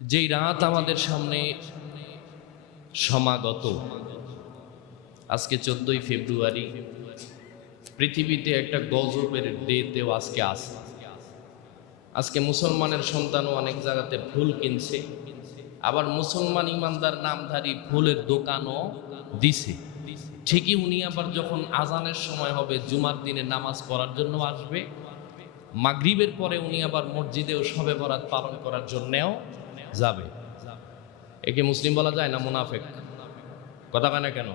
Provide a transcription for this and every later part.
যেই রাত আমাদের সামনে সমাগত, আজকে 14ই ফেব্রুয়ারি, পৃথিবীতে একটা গজবের ডেতেও আজকে আসে। আজকে মুসলমানের সন্তানও অনেক জায়গাতে ফুল কিনছে, আবার মুসলমান ইমানদার নামধারী ফুলের দোকানও দিছে। ঠিকই উনি আবার যখন আজানের সময় হবে, জুমার দিনে নামাজ পড়ার জন্য আসবে, মাগরিবের পরে উনি আবার মসজিদেও শবে বরাত পালন করার জন্যও যাবে। একে মুসলিম বলা যায় না মুনাফেক? কথা হয় না কেন?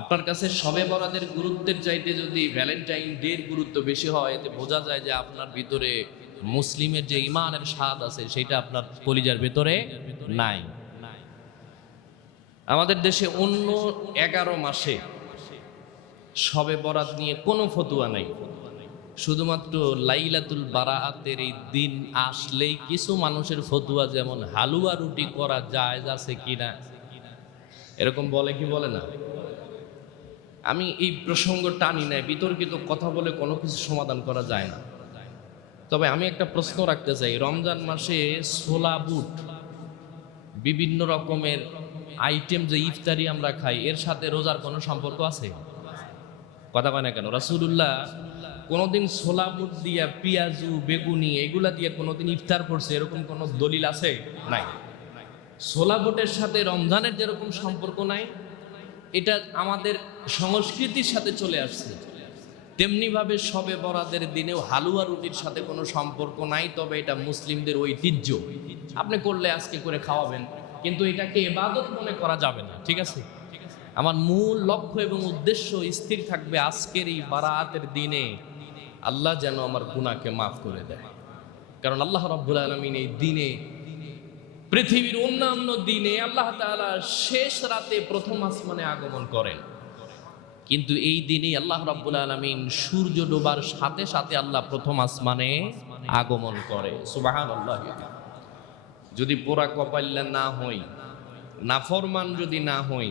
আপনার কাছে শবে বরাতের গুরুত্বের চাইতে যদি ভ্যালেন্টাইন ডের গুরুত্ব বেশি হয়, এতে বোঝা যায় যে আপনার ভিতরে মুসলিমের যে ইমানের স্বাদ আছে সেটা আপনার কলিজার ভেতরে নাই। আমাদের দেশে অন্য 11 মাসে শবে বরাত নিয়ে কোনো ফতুয়া নাই। শুধুমাত্র লাইলাতুল বারাআতের এই দিন আসলেই কিছু মানুষের ফতুয়া, যেমন হালুয়া রুটি করা জায়েজ আছে কিনা, এরকম বলে কি বলে না। আমি এই প্রসঙ্গ টানি না, বিতর্কিত কথা বলে কোনো কিছু সমাধান করা যায় না। তবে আমি একটা প্রশ্ন রাখতে চাই, রমজান মাসে ছোলা বুট বিভিন্ন রকমের আইটেম যে ইফতারি আমরা খাই, এর সাথে রোজার কোনো সম্পর্ক আছে? কথা কয় না কেন? রাসূলুল্লাহ কোনোদিন ছোলা বুট দিয়া, পেঁয়াজু, বেগুনি এগুলা দিয়ে কোনোদিন ইফতার করছে, এরকম কোনো দলিল আছে? নাই। ছোলা বুটের সাথে রমজানের যেরকম সম্পর্ক নাই, এটা আমাদের সংস্কৃতির সাথে চলে আসছে, তেমনিভাবে শবে বরাতের দিনেও হালুয়া রুটির সাথে কোনো সম্পর্ক নাই। তবে এটা মুসলিমদের ঐতিহ্য, আপনি করলে আজকে করে খাওয়াবেন, কিন্তু এটাকে ইবাদত মনে করা যাবে না। ঠিক আছে? আমার মূল লক্ষ্য এবং উদ্দেশ্য স্থির থাকবে, আজকের এই বারাতের দিনে আল্লাহ যেন আমার গুনাহকে মাফ করে দেয়। কারণ আল্লাহ রাব্বুল আলামিন এই দিনে, পৃথিবীর অন্যান্য দিনে আল্লাহ তাআলা শেষ রাতে প্রথম আসমানে আগমন করেন, কিন্তু এই দিনেই আল্লাহ রাব্বুল আলামিন সূর্য ডোবার সাথে সাথে আল্লাহ প্রথম আসমানে আগমন করে। সুবহানাল্লাহ। যদি পোড়া কপাইল্লা না হই, নাফরমান যদি না হই,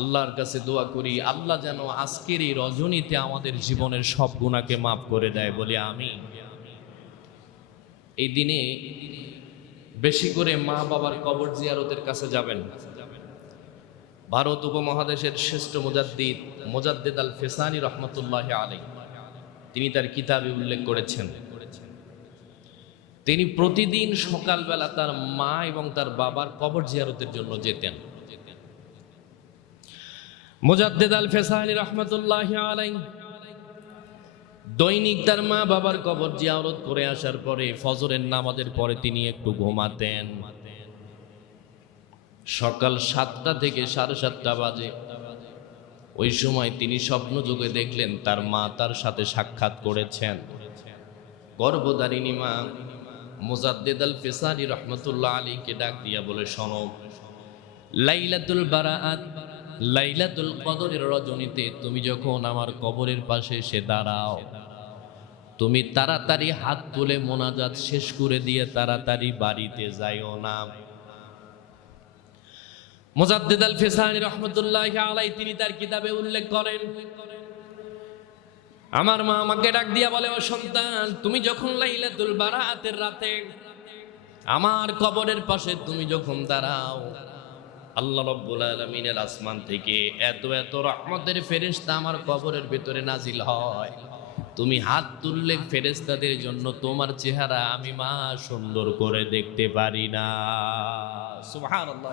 আল্লাহর কাছে দোয়া করি আল্লাহ যেন আজকের এই রজনীতে আমাদের জীবনের সব গুনাহকে মাফ করে দেয়, বলি আমিন। এই দিনে বেশি করে মা বাবার কবর জিয়ারতের কাছে যাবেন। ভারত উপমহাদেশের শ্রেষ্ঠ মুজাদ্দিদ আল ফেসানি রহমতুল্লাহ আলাইহি, তিনি তার কিতাবে উল্লেখ করেছেন, তিনি প্রতিদিন সকালবেলা তার মা এবং তার বাবার কবর জিয়ারতের জন্য যেতেন। মুজাদ্দিদ আল ফেসানি রহমতুল্লাহ আলাইহি দৈনিক তার মা বাবার কবর জিয়ারত করে আসার পরে ফজরের নামাজের পরে তিনি একটু ঘুমাতেন। সকাল 7টা থেকে 7:30 বাজে ওই সময় তিনি স্বপ্নযোগে দেখলেন তার মা তার সাথে সাক্ষাৎ করেছেন। গর্ভধারিণী মা মুজাদ্দিদ আল ফেসানি রহমতুল্লাহ আলাইহিকে ডাক দিয়া বলে, শোনো, লাইলাতুল বারাআত, লাইলাতুল কদরের রজনীতে তুমি যখন আমার কবরের পাশে এসে দাঁড়াও, তুমি তাড়াতাড়ি হাত তুলে মোনাজাত শেষ করে দিয়ে তাড়াতাড়ি বাড়িতে যাইও না। মুজাদ্দিদ আল ফেসানি রহমতুল্লাহি আলাইহি তিনি তার কিতাবে উল্লেখ করেন, আমার মা আমাকে ডাক দিয়া বলে, ও সন্তান, তুমি যখন লাইলাতুল বারাআতের রাতে আমার কবরের পাশে তুমি যখন দাঁড়াও, আল্লাহ রাব্বুল আলামিনের আসমান থেকে এত এত রহমতের ফেরেশতা আমার কবরের ভিতরে নাজিল হয়, তুমি হাত তুললে ফেরেশতাদের জন্য তোমার চেহারা আমি মা সুন্দর করে দেখতে পারি না। সুবহানাল্লাহ।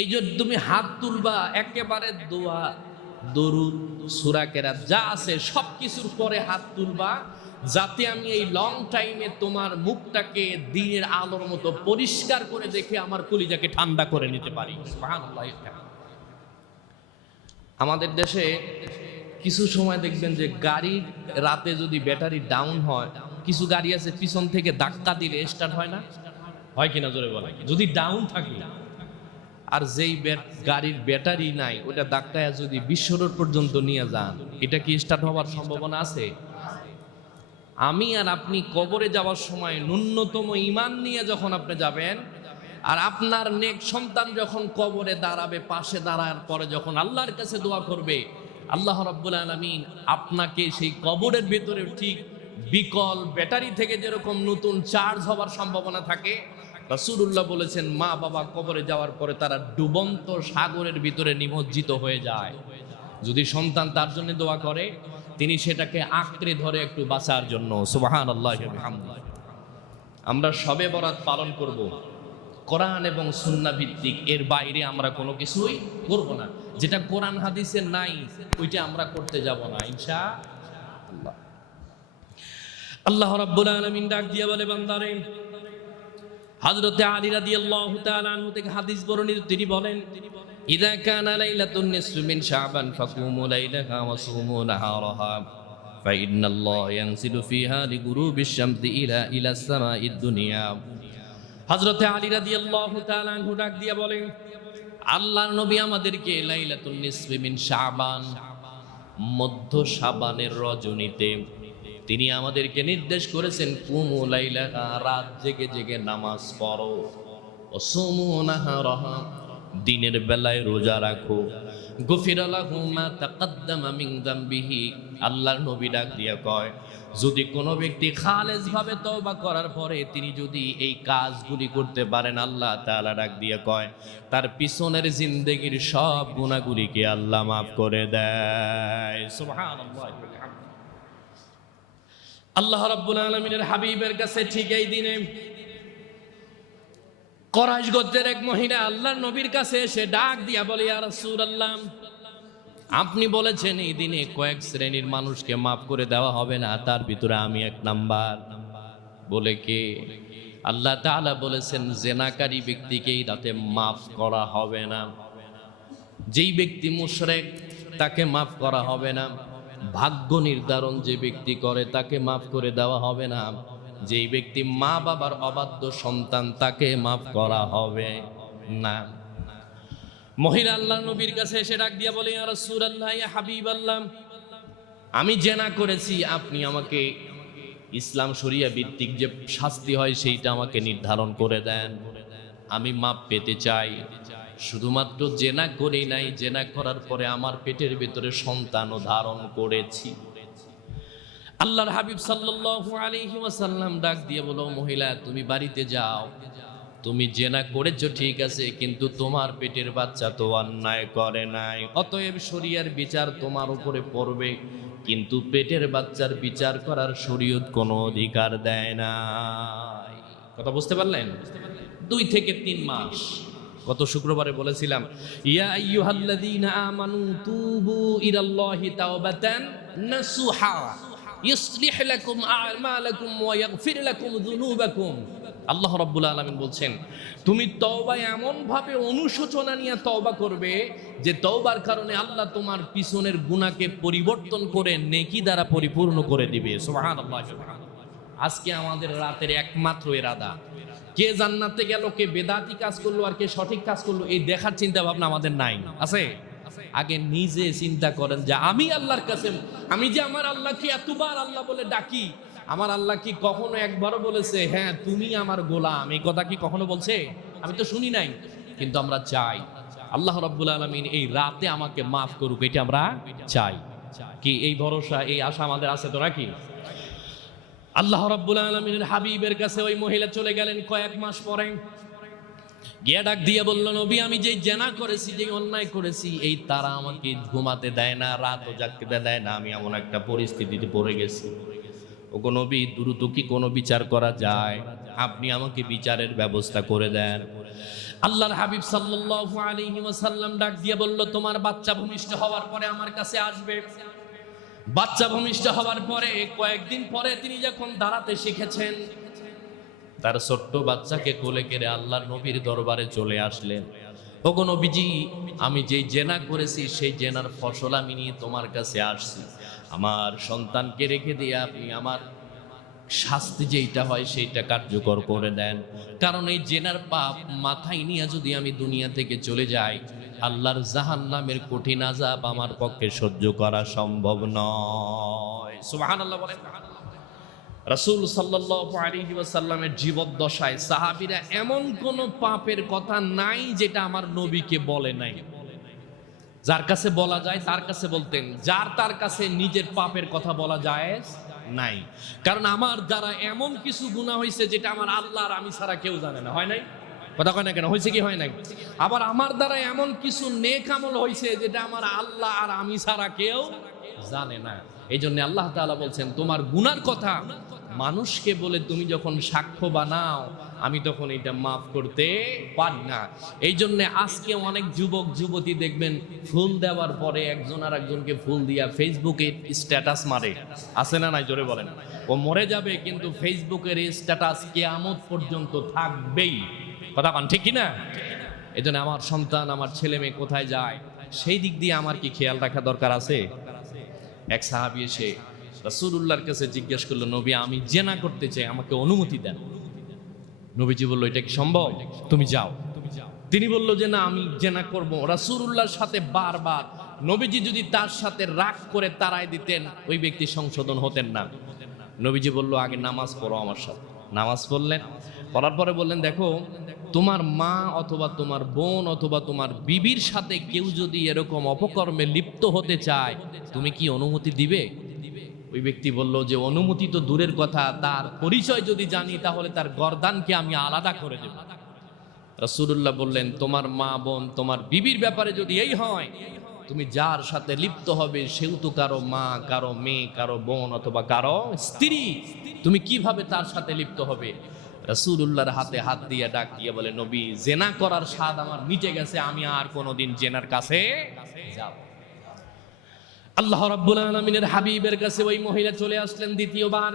এই জন্য তুমি হাত তুলবা, একেবারে দোয়া, দরুদ, সূরা কেরাত যা আছে সবকিছুর পরে হাত তুলবা, যাতে আমি এই লং টাইমে তোমার মুখটাকে দিনের আলোর মতো পরিষ্কার করে দেখে আমার কলিজাকে ঠান্ডা করে নিতে পারি। সুবহানাল্লাহ। আমাদের দেশে কিছু সময় দেখবেন যে গাড়ির রাতে যদি ব্যাটারি ডাউন হয়, কিছু গাড়ি আছে পিছন থেকে ধাক্কা দিলে স্টার্ট হয় না, হয় কিনা জোরে বলে, যদি ডাউন থাকে। আর যেই গাড়ির ব্যাটারি নাই, ওটা ধাক্কায় যদি বিশ্ব রোড পর্যন্ত নিয়ে যান, এটা কি স্টার্ট হওয়ার সম্ভাবনা আছে? আমি আর আপনি কবরে যাওয়ার সময় ন্যূনতম ঈমান নিয়ে যখন আপনি যাবেন, আর আপনার নেক সন্তান যখন কবরে দাঁড়াবে, পাশে দাঁড়ার পরে যখন আল্লাহর কাছে দোয়া করবে, আল্লাহ রাব্বুল আলামিন আপনাকে সেই কবরের ভেতরে ঠিক বিকল ব্যাটারি থেকে যেরকম নতুন চার্জ হবার সম্ভাবনা থাকে, রাসূলুল্লাহ বলেছেন মা বাবা কবরে যাওয়ার পরে তারা ডুবন্ত সাগরের ভিতরে নিমজ্জিত হয়ে যায়। যদি সন্তান তার জন্য দোয়া করে, তিনি সেটাকে আঁকড়ে ধরে একটু বাঁচার জন্য। সুবহানাল্লাহি ওয়া বিহামদিহি। আমরা শবে বরাত পালন করব কোরআন এবং সুন্নাহ ভিত্তিক, এর বাইরে আমরা কোনো কিছুই করব না। যেটা কোরআন হাদিসে নাই ওইটা আমরা করতে যাব না ইনশাআল্লাহ। আল্লাহ রাব্বুল আলামিন ডাক দিয়ে বলে, বান্দারে, হযরতে আলী রাদিয়াল্লাহু তাআলা আনহু থেকে হাদিস বর্ণিত, তিনি বলেন, ইযা কানা লাইলাতুন নিসফি মিন শাবান ফাকুমু লাইলাহা ওয়া সুমু নাহারাহা ফাইন্নাল্লাহ ইয়ানজিলু ফিহা লিগুরুবিশ শামসি ইলা সামাঈদ দুনিয়া। হযরতে আলী রাদিয়াল্লাহু তাআলা আনহু ডাক দিয়ে বলেন, আল্লাহর নবী আমাদেরকে লাইলাতুন নিসফি মিন শাবান, মধ্য শাবানের রজনীতে তিনি আমাদেরকে নির্দেশ করেছেন, কুমু লাইলাহা, রাত জেগে জেগে নামাজ পড়ো, ও সুমু নাহারাহা, দিনের বেলায় রোজা রাখো, গুফিরা লাহু মা তাকাদ্দামা মিন যামবিহি। আল্লাহর নবী ডাক দিয়া কয়, যদি কোনো ব্যক্তি খালেস ভাবে তওবা করার পরে তিনি যদি এই কাজগুলি করতে পারেন, আল্লাহ তাআলা ডাক দিয়া কয় তার পিছনের জিন্দেগির সব গুনাহগুলিকে আল্লাহ মাফ করে দেয়। সুবহানাল্লাহ। আল্লাহ রাব্বুল আলামিনের হাবিবের কাছে ঠিক এই দিনে কুরাইশ গোত্রের এক মহিলা আল্লাহর নবীর কাছে এসে ডাক দিয়া বলে, ইয়া রাসূলুল্লাহ, আপনি বলেছেন এই দিনে কয়েক শ্রেণীর মানুষকে মাফ করে দেওয়া হবে না, তার ভিতরে আমি এক নাম্বার। বলে কে? আল্লাহ তাআলা বলেছেন জেনাকারী ব্যক্তিকে এই রাতে মাফ করা হবে না। যেই ব্যক্তি মুশরিক তাকে মাফ করা হবে না। ভাগ্য নির্ধারণ যে ব্যক্তি করে তাকে মাফ করে দেওয়া হবে না। যেই ব্যক্তি মা বাবার অবাধ্য সন্তান তাকে মাফ করা হবে না। মহিলা আল্লাহর নবীর কাছে এসে ডাক দিয়া বলে, ইয়া রাসূলুল্লাহ, ইয়া হাবিবাল্লাহ, আমি জেনা করেছি, আপনি আমাকে ইসলাম শরিয়া ভিত্তিক যে শাস্তি হয় সেইটা আমাকে নির্ধারণ করে দেন। আমি মাপ পেতে চাই। শুধুমাত্র জেনা করি নাই, জেনা করার পরে আমার পেটের ভিতরে সন্তানও ধারণ করেছি। আল্লাহর হাবিব সাল্লাল্লাহু আলাইহি ওয়াসাল্লাম ডাক দিয়ে বলো, মহিলা, তুমি বাড়িতে যাও। তুমি জেনা করেছো ঠিক আছে, কিন্তু তোমার পেটের বাচ্চা তো অন্যায় করে নাই, অতএব শরিয়ার বিচার তোমার উপরে পড়বে, কিন্তু পেটের বাচ্চার বিচার করার শরীয়ত কোনো অধিকার দেয় না। কথা বুঝতে পারলেন? 2 থেকে 3 মাস। গত শুক্রবারে বলেছিলাম, ইয়া আইয়ুহাল্লাযীনা আমানু তুবু ইলাল্লাহি তাওবাতান নাসুহা ইসলিহ লাকুম আ'মালাকুম ওয়া ইয়াগফির লাকুম যুনুবাকুম। আল্লাহ রাব্বুল আলামিন বলছেন, তুমি তওবা এমন ভাবে অনুশোচনা নিয়ে তওবা করবে যে তওবার কারণে আল্লাহ তোমার পিছনের গুনাহকে পরিবর্তন করে নেকি দ্বারা পরিপূর্ণ করে দিবে। সুবহানাল্লাহ। আজকে আমাদের রাতের একমাত্র ইরাদা, কে জান্নাতে গেল, কে বেদাতি কাজ করলো আর কে সঠিক কাজ করলো, এই দেখার চিন্তা ভাবনা আমাদের নাই। আছে? আগে নিজে চিন্তা করেন যে আমি আল্লাহর কাছে, আমি যে আমার আল্লাহকে এতবার আল্লাহ বলে ডাকি, আমার আল্লাহ কি কখনো একবারও বলেছে হ্যাঁ তুমি আমার গোলাম? এই কথা কি কখনো বলছে? আমি তো শুনি নাই। কিন্তু আমরা চাই আল্লাহ রাব্বুল আলামিন এই রাতে আমাকে মাফ করুক, এটা আমরা চাই। কি এই ভরসা, এই আশা আমাদের আছে তো নাকি? আল্লাহ রাব্বুল আলামিনের হাবিবের কাছে ওই মহিলা চলে গেলেন কয়েক মাস পরে, গিয়ে ডাক দিয়ে বলল, নবী, আমি যেই জেনা করেছি, যেই অন্যায় করেছি, এই তারা আমাকে ঘুমাতে দেয় না, রাতও জাগতে দেয় না, আমি এমন একটা পরিস্থিতিতে পড়ে গেছি। ওগো নবী, দ্রুত কি কোনো বিচার করা যায়? আপনি আমাকে বিচারের ব্যবস্থা করে দেন। আল্লাহর হাবিব সাল্লাল্লাহু আলাইহি ওয়াসাল্লাম ডাক দিয়ে বলল, তোমার বাচ্চা ভূমিষ্ঠ হওয়ার পরে আমার কাছে আসবে। বাচ্চা ভূমিষ্ঠ হওয়ার পরে কয়েকদিন পরে তিনি যখন দাঁড়াতে শিখেছেন, তার ছোট্ট বাচ্চাকে কোলে করে আল্লাহর নবীর দরবারে চলে আসলেন। ওগো নবীজি, আমি যেই জেনা করেছি সেই জেনার ফসল আমি নিয়ে তোমার কাছে আসছি। আমার সন্তানকে রেখে দিয়ে আপনি আমার শাস্তি যেইটা হয় সেইটা কার্যকর করে দেন। কারণ এই জেনার পাপ মাথায় নিয়ে যদি আমি দুনিয়া থেকে চলে যাই, আল্লাহর জাহান্নামের কঠিন আযাব আমার পক্ষে সহ্য করা সম্ভব নয়। সুবহানাল্লাহ বলেন। রাসূল সাল্লাল্লাহু আলাইহি ওয়াসাল্লামের জীবদ্দশায় সাহাবীরা এমন কোন পাপের কথা নাই যেটা আমার নবীকে বলে নাই। যার কাছে বলা যায় তার কাছে বলতেন, যার তার কাছে নিজের পাপের কথা বলা যায় নাই। কারণ আমার দ্বারা এমন কিছু গুনাহ হয়েছে যেটা আমার আল্লাহ আর আমি ছাড়া কেউ জানে না। হয় নাই? কথা কয় না কেন? হয়েছে কি হয় নাই? আবার আমার দ্বারা এমন কিছু নেক আমল হয়েছে যেটা আমার আল্লাহ আর আমি ছাড়া কেউ জানে না। এই জন্য আল্লাহ তাআলা বলছেন, তোমার গুনার কথা মানুষকে বলে তুমি যখন সাক্ষ্য বানাও, আমি তখন এটা মাফ করতে পারি না। এই জন্য আজকে অনেক যুবক যুবতী দেখবেন ফুল দেওয়ার পরে একজন আর একজনকে ফুল দিয়া ফেসবুকে স্ট্যাটাস মারে। আছে না নাই? জোরে বলেন। ও মরে যাবে কিন্তু ফেসবুকের স্ট্যাটাস কিয়ামত পর্যন্ত থাকবেই। কথা বলেন ঠিক কিনা? এই জন্য আমার সন্তান, আমার ছেলে মেয়ে কোথায় যায় সেই দিক দিয়ে আমার কি খেয়াল রাখা দরকার আছে? এক সাহাবী এসে রাসূলুল্লাহর কাছে জিজ্ঞেস করলো, নবী আমি জেনা করতে চাই, আমাকে অনুমতি দেন। নবীজি বলল, এটা কি সম্ভব? তুমি যাও। তিনি বলল যে না, আমি জেনা করব। রাসূলুল্লাহর সাথে বারবার নবীজি যদি তার সাথে রাগ করে তাড়ায় দিতেন, ওই ব্যক্তি সংশোধন হতেন না। নবীজি বলল, আগে নামাজ পড়ো আমার সাথে। নামাজ পড়লেন, পড়ার পরে বললেন, দেখো তোমার মা অথবা তোমার বোন অথবা তোমার বিবির সাথে কেউ যদি এরকম অপকর্মে লিপ্ত হতে চায়, তুমি কি অনুমতি দিবে? ওই ব্যক্তি বলল যে অনুমতি তো দূরের কথা, তার পরিচয় যদি জানি তাহলে তার গর্দানকে আমি আলাদা করে দেব। রাসূলুল্লাহ বললেন, তোমার মা বোন তোমার বিবির ব্যাপারে যদি এই হয়, তুমি যার সাথে লিপ্ত হবে সেও তো কারো মা, কারো মেয়ে, কারো বোন অথবা কারো স্ত্রী, তুমি কিভাবে তার সাথে লিপ্ত হবে? রাসূলুল্লাহর হাতে হাত দিয়ে ডাক দিয়ে বলে, নবী জেনা করার স্বাদ আমার মিটে গেছে, আমি আর কোনোদিন জেনার কাছে যাব। আল্লাহ রাব্বুল আলামিনের হাবিবের কাছে ওই মহিলা চলে আসলেন দ্বিতীয়বার।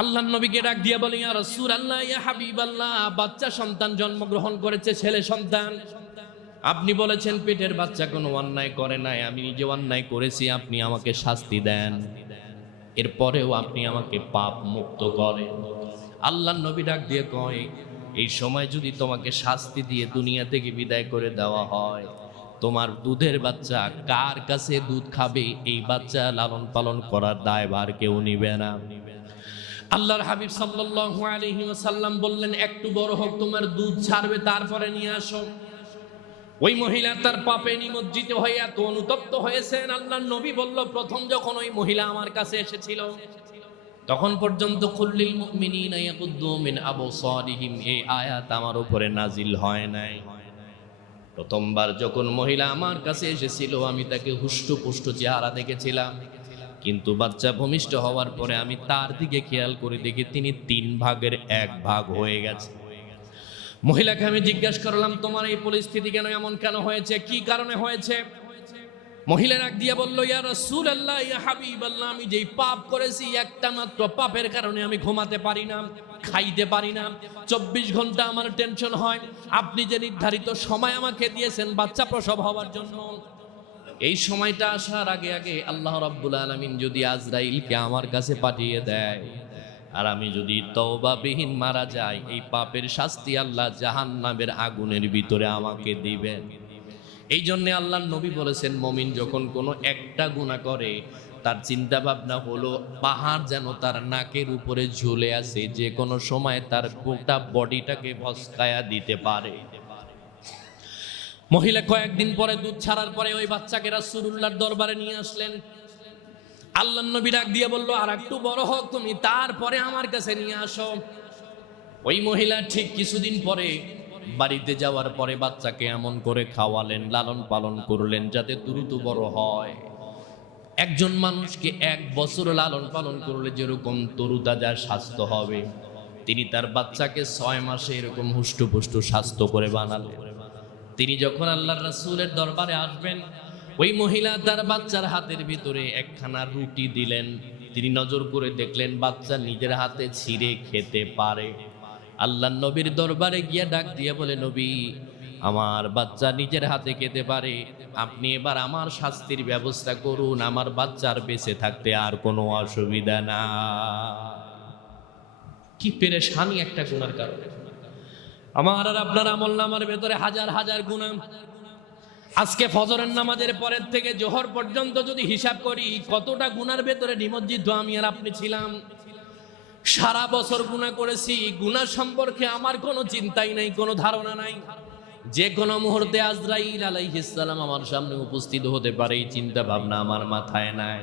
আল্লাহর নবীকে ডাক দিয়ে বলে, ইয়া রাসূলুল্লাহ, ইয়া হাবিবাল্লাহ, বাচ্চা সন্তান জন্মগ্রহণ করেছে, ছেলে সন্তান। আপনি বলেছেন পেটের বাচ্চা কোনো অন্যায় করে নাই, আমি নিজে অন্যায় করেছি, আপনি আমাকে শাস্তি দেন, এরপরেও আপনি আমাকে পাপ মুক্ত করেন। আল্লাহর নবী ডাক দিয়ে কয়, এই সময় যদি তোমাকে শাস্তি দিয়ে দুনিয়া থেকে বিদায় করে দেওয়া হয়, তোমার দুধের বাচ্চা কার কাছে দুধ খাবে এই বাচ্চা লালন পালন করার দায়ভার কেউ নিবে না। আল্লাহর হাবিব সাল্লাল্লাহু আলাইহি ওয়াসাল্লাম বললেন, একটু বড় হোক, তোমার দুধ ছাড়বে, তারপরে নিয়ে আসো। ওই মহিলা তার পাপে নিমজ্জিত হয়ে এত অনুতপ্ত হয়েছেন। আল্লাহর নবী বলল, প্রথম যখন ওই মহিলা আমার কাছে এসেছিল তখন পর্যন্ত কুল্লিল মুমিনিনা ইয়াকুদ্দু মিন আবসারিহিম, এই আয়াত আমার উপরে নাজিল হয় নাই। প্রথমবার যখন মহিলা আমার কাছে এসেছিল আমি তাকে হুষ্টপুষ্ট চেহারা দেখেছিলাম, কিন্তু বাচ্চা ভূমিষ্ঠ হওয়ার পরে আমি তার দিকে খেয়াল করে দেখি তিনি 3 ভাগের 1 ভাগ হয়ে গেছে। মহিলাকে আমি জিজ্ঞাসা করলাম, তোমার এই পরিস্থিতি কেন, এমন কেন হয়েছে, কি কারণে হয়েছে? মহিলা রাগ দিয়ে বলল, ইয়া রাসূলুল্লাহ, ইয়া হাবিবাল্লাহ, আমি যেই পাপ করেছি একটা মাত্র পাপের কারণে আমি ঘুমাতে পারি না, খাইতে পারি না, 24 ঘন্টা আমার টেনশন হয়। আপনি যে নির্ধারিত সময় আমাকে দিয়েছেন বাচ্চা প্রসব হওয়ার জন্য, এই সময়টা আসার আগে আগে আল্লাহ রাব্বুল আলামিন যদি আজরাইলকে আমার কাছে পাঠিয়ে দেয় আর আমি যদি তওবাবিহীন মারা যাই, এই পাপের শাস্তি আল্লাহ জাহান্নামের আগুনের ভিতরে আমাকে দিবেন। এই জন্য আল্লাহর নবী বলেছেন, মুমিন যখন কোনো একটা গুনাহ করে তার চিন্তা ভাবনা হলো পাহাড় যেন তার নাকের উপরে ঝুলে আছে, যে কোনো সময় তার গোটা বডিটাকে ভস্কায়া দিতে পারে। মহিলা কয়েকদিন পরে দুধ ছাড়ার পরে ওই বাচ্চাকে রাসূলুল্লাহর দরবারে নিয়ে আসলেন। আল্লাহর নবী ডাক দিয়ে বলল, আর একটু বড় হোক তুমি, তারপরে আমার কাছে নিয়ে আসো। ওই মহিলা ঠিক কিছুদিন পরে বাড়িতে যাওয়ার পরে বাচ্চাকে এমন করে খাওয়ালেন, লালন পালন করলেন যাতে দ্রুত বড় হয়। একজন মানুষকে 1 বছর লালন পালন করলে যেরকম তরুতাজা স্বাস্থ্য হবে, তিনি তার বাচ্চাকে 6 মাসে এরকম হুষ্টপুষ্ট স্বাস্থ্য করে বানালেন। তিনি যখন আল্লাহর রাসূলের দরবারে আসবেন, ওই মহিলা তার বাচ্চার হাতের ভিতরে একখানা রুটি দিলেন। তিনি নজর করে দেখলেন বাচ্চা নিজের হাতে ছিঁড়ে খেতে পারে। আল্লাহর নবীর দরবারে গিয়ে ডাক দিয়ে বলে, নবী, আমার বাচ্চা নিজের হাতে খেতে পারে, আপনি এবার আমার শাস্তির ব্যবস্থা করুন, আমার বাচ্চার বেঁচে থাকতে আর কোনো অসুবিধা না। কি পেরেশানি একটা গুনার কারণে। আমার আর আপনার আমলনামার ভেতরে হাজার হাজার গুনাহ। আজকে ফজরের নামাজের পরের থেকে জোহর পর্যন্ত যদি হিসাব করি কতটা গুনার ভেতরে নিমজ্জিত আমি আর আপনি ছিলাম। সারা বছর গুনাহ করেছি, গুনাহ সম্পর্কে আমার কোনো চিন্তাই নাই, কোনো ধারণা নাই। যে কোনো মুহূর্তে আজরাইল আলাইহিস সালাম আমার সামনে উপস্থিত হতে পারে, এই চিন্তা ভাবনা আমার মাথায় নাই।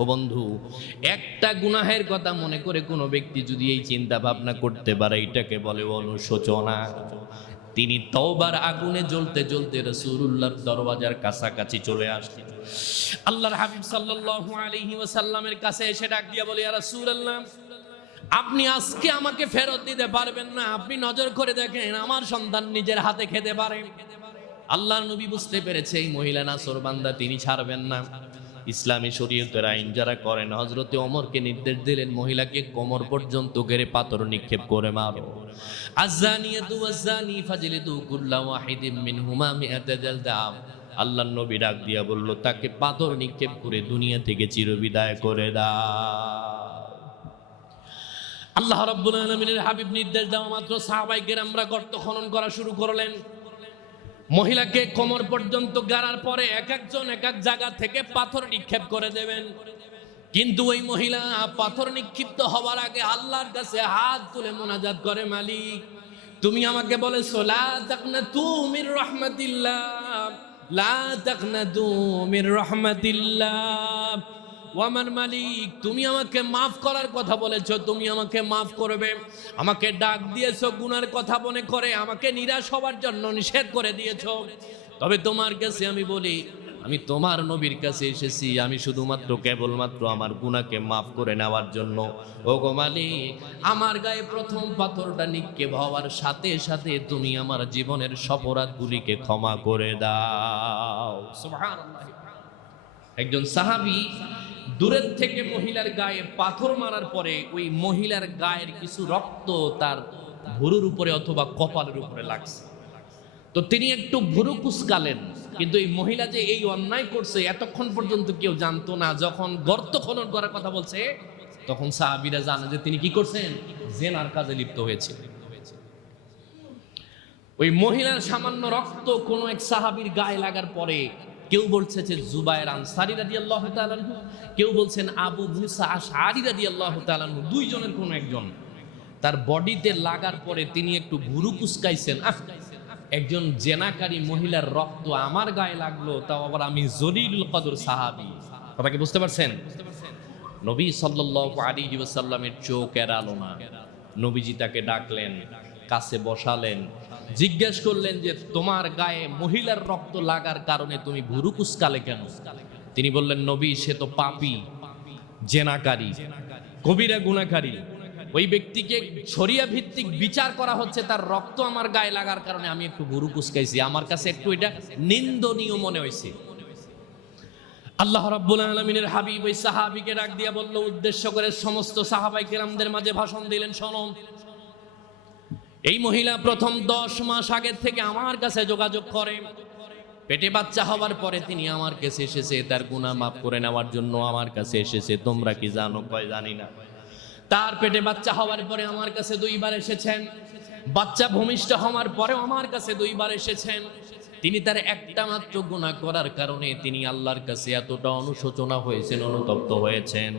ও বন্ধু, একটা গুনাহের কথা মনে করে কোনো ব্যক্তি যদি এই চিন্তা ভাবনা করতে পারে, এটাকে বলে অনুশোচনা। তিনি তওবার আগুনে জ্বলতে জ্বলতে রাসূলুল্লাহর দরওয়াজার কাছাকাছি চলে আসলেন। আল্লাহর হাবিব সাল্লাল্লাহু আলাইহি ওয়াসাল্লামের কাছে এসে ডাক দিয়া বলে, ইয়া রাসূলুল্লাহ, আপনি আজকে আমাকে ফেরত দিতে পারবেন না, আপনি নজর করে দেখেন আমার সন্তান নিজের হাতে খেতে পারে। আল্লাহর নবী বুঝতে পেরেছে এই মহিলা নাছরবান্দা, তিনি ছাড়বেন না। ইসলামী শরীয়তের আইন যারা করেন, হযরতে ওমরকে নির্দেশ দিলেন মহিলাকে কোমর পর্যন্ত গেড়ে পাথর নিক্ষেপ করে মারো। আয-যানিয়াতু ওয়াজ-যানি ফাজলিদু কুল্লা ওয়াহিদিম মিনহুমা মিআতা জালদা। আল্লাহর নবী ডাক দিয়া বলল, তাকে পাথর নিক্ষেপ করে দুনিয়া থেকে চিরবিদায় করে দাও। আল্লাহ রাব্বুল আলামিনের হাবিব নির্দেশ দেওয়া মাত্র সাহাবায়ে কেরামরা গর্ত খনন করা শুরু করলেন। মহিলাকে কোমর পর্যন্ত গাড়ার পরে এক একজন এক এক জায়গা থেকে পাথর নিক্ষেপ করে দেবেন। কিন্তু ওই মহিলা পাথর নিক্ষিপ্ত হওয়ার আগে আল্লাহর কাছে হাত তুলে মোনাজাত করে, মালিক তুমি আমাকে বলেছো লা তাকনাতু মির রাহমাতিল্লাহ, লা তাকনাতু মির রাহমাতিল্লাহ। ও আমার মালিক, তুমি আমাকে মাফ করার কথা বলেছো, তুমি আমাকে মাফ করবে। আমাকে ডাক দিয়েছো গুনার কথা মনে করে, আমাকে নিরাশ হওয়ার জন্য নিষেধ করে দিয়েছো। তবে তোমার কাছে আমি বলি, আমি তোমার নবীর কাছে এসেছি, আমি শুধুমাত্র কেবলমাত্র আমার গুনাহকে মাফ করে নেওয়ার জন্য। ও গো মালিক, আমার গায়ে প্রথম পাথরটা নিক্ষেপ হওয়ার সাথে সাথে তুমি আমার জীবনের অপরাধগুলিকে ক্ষমা করে দাও। সুবহানাল্লাহ। একজন সাহাবী দূরের থেকে মহিলার গায়ে পাথর মারার পরে ওই মহিলার গায়ের কিছু রক্ত তার ভুরুর উপরে অথবা কপালের উপরে লাগছে। তো তিনি একটু ভুরু কুচকালেন, কিন্তু এই মহিলা যে এই অন্যায় করছে এতক্ষণ পর্যন্ত কেউ জানতো না। যখন গর্ত খনন করার কথা বলছে, তখন সাহাবীরা জানে যে তিনি কি করছেন, জেনার কাজে লিপ্ত হয়েছে। ওই মহিলার সামান্য রক্ত কোন এক সাহাবীর গায়ে লাগার পরে কেউ বলছে যে জুবায়ের আনসারী রাদিয়াল্লাহু তাআলা আনহু, কেউ বলছেন আবু মুসা আশআরী রাদিয়াল্লাহু তাআলা আনহু, দুইজনের কোন একজন তার বডিতে লাগার পরে তিনি একটু ভুরু কুচকাইছেন। একজন জেনাকারী মহিলার রক্ত আমার গায়ে লাগলো, তাও আবার আমি জলিলুল কদর সাহাবী। কথা কি বুঝতে পারছেন? নবী সাল্লাল্লাহু আলাইহি ওয়াসাল্লামের চোখ এড়ালো না। নবীজি তাকে ডাকলেন, কাছে বসালেন, জিজ্ঞেস করলেন যে তোমার গায়ে মহিলার রক্ত লাগার কারণে তুমি ভুরু কুচকালে কেন? তিনি বললেন, নবী সে তো পাপী, জেনাকারী, কবিরা গুনাহকারী। ওই ব্যক্তিকে শরিয়া ভিত্তিক বিচার করা হচ্ছে, তার রক্ত আমার গায়ে লাগার কারণে আমি একটু ভুরু কুচকাইছি, আমার কাছে একটু এটা নিন্দনীয় মনে হয়েছে। আল্লাহ রাব্বুল আলামিনের হাবিব ওই সাহাবীকে ডাক দিয়া বলল, উদ্দেশ্য করে সমস্ত সাহাবায়ে কেরামদের মাঝে ভাষণ দিলেন, শোনো, এই মহিলা প্রথম 10 মাস আগে থেকে আমার কাছে যোগাযোগ করে। পেটে বাচ্চা হওয়ার পরে তিনি আমার কাছে এসেছে, তার গুনাহ মাফ করে নেওয়ার জন্য আমার কাছে এসেছে। তোমরা কি জানো? কয় জানি না। তার পেটে বাচ্চা হওয়ার পরে আমার কাছে 2 বার এসেছেন। বাচ্চা ভূমিষ্ঠ হওয়ার পরেও আমার কাছে 2 বার এসেছেন। তিনি তার একটা মাত্র গুনাহ করার কারণে তিনি আল্লাহর কাছে এতটা অনুশোচনা হয়েছেন, অনুতপ্ত হয়েছেন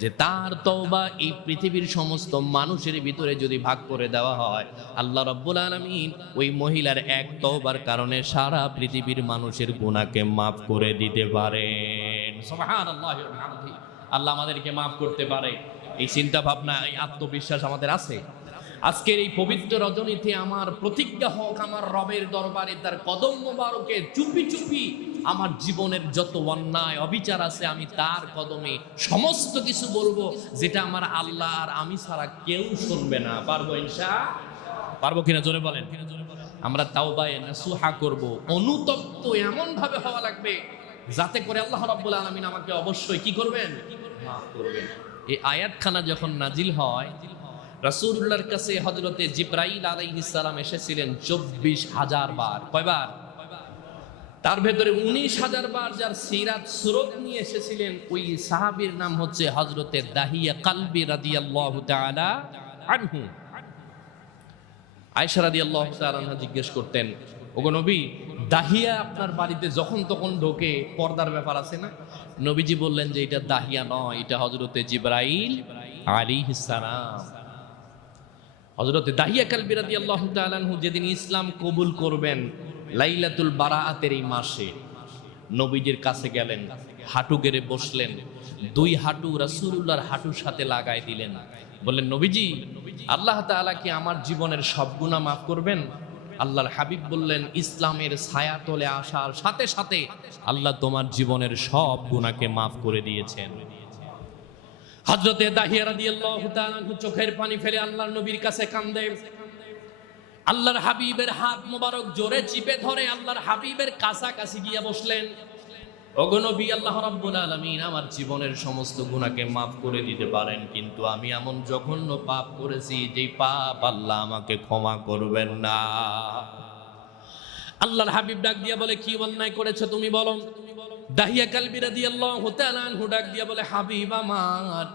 যে তার তওবা এই পৃথিবীর সমস্ত মানুষের ভিতরে যদি ভাগ করে দেওয়া হয়, আল্লাহ রাব্বুল আলামিন ওই মহিলার এক তওবার কারণে সারা পৃথিবীর মানুষের গুনাহকে মাফ করে দিতে পারেন। সুবহানাল্লাহি ওয়া বিহামদিহি। আল্লাহ আমাদেরকে মাফ করতে পারে, এই চিন্তা ভাবনা, এই আত্মবিশ্বাস আমাদের আছে। আজকের এই পবিত্র রজনীতে আমার প্রতিজ্ঞা হোক, আমার রবের দরবারে তার কদম মোবারকে চুপি চুপি আমার জীবনের যত অন্যায় অবিচার আছে আমি তার কদমে সমস্ত কিছু বলবো, যেটা আমার আল্লাহ আর আমি ছাড়া কেউ শুনবে না। পারবো ইনশাআল্লাহ? পারবো কিনা জোরে বলেন। আমরা তাওবায়ে নাসুহা করব, অনুতপ্ত এমন ভাবে হওয়া লাগবে যাতে করে আল্লাহ রাব্বুল আলামিন আমাকে অবশ্যই কি করবেন? মাফ করবেন। এই আয়াতখানা যখন নাজিল হয়, রাসূলুল্লাহর কাছে হযরতে জিবরাইল আলাইহিস সালাম এসেছিলেন 24,000 বার। কয়বার? তার ভেতরে 19,000 বার যার সিরাত সুরত নিয়ে এসেছিলেন ওই সাহাবীর নাম হচ্ছে হযরতে দাহিয়া কালবি রাদিয়াল্লাহু তাআলা আনহু। আয়েশা রাদিয়াল্লাহু তাআলা আনহা জিজ্ঞেস করতেন, ওগো নবী, দাহিয়া আপনার বাড়িতে যখন তখন ঢোকে, পর্দার ব্যাপার আছে না? নবীজি বললেন যে এটা দাহিয়া নয়, এটা হযরতে জিবরাইল আলাইহিস সালাম। হযরতে দাহিয়া কালবি রাদিয়াল্লাহু তাআলা আনহু যেদিন ইসলাম কবুল করবেন, লাইলাতুল বারাআতের এই মাসে নবীজির কাছে গেলেন, হাঁটু গেড়ে বসলেন, দুই হাঁটু রাসূলুল্লাহর হাঁটুর সাথে লাগাই দিলেন, বললেন নবীজি আল্লাহ তাআলা কি আমার জীবনের সব গুনাহ মাফ করবেন? আল্লাহর হাবিব বললেন, ইসলামের ছায়া তলে আসার সাথে সাথে আল্লাহ তোমার জীবনের সব গুনাহকে মাফ করে দিয়েছেন। হযরতে দাহিয়া রাদিয়াল্লাহু তাআলা চোখের পানি ফেলে আল্লাহর নবীর কাছে কান্দে। আল্লাহর হাবিবের হাত মোবারক জোরে চিপে ধরে আল্লাহর হাবিবের কাছাকাছি গিয়ে বসলেন। ওগো নবী, আল্লাহ রাব্বুল আলামিন আমার জীবনের সমস্ত গুনাহকে মাফ করে দিতে পারেন, কিন্তু আমি এমন জঘন্য পাপ করেছি যেই পাপ আল্লাহ আমাকে ক্ষমা করবেন না। আল্লাহর হাবিব ডাক দিয়া বলে, কি অন্যায় করেছো তুমি বলো? দাহিয়া কালবি রাদিয়াল্লাহু তাআলা আনহু ডাক দিয়া বলে, হাবিব আমার,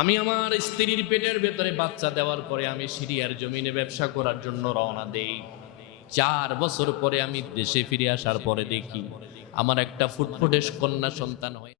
আমি আমার স্ত্রীর পেটের ভেতরে বাচ্চা দেওয়ার পরে আমি সিরিয়ার জমিনে ব্যবসা করার জন্য রওনা দেই। 4 বছর পরে আমি দেশে ফিরে আসার পরে দেখি আমার একটা ফুটফুটে কন্যা সন্তান হয়।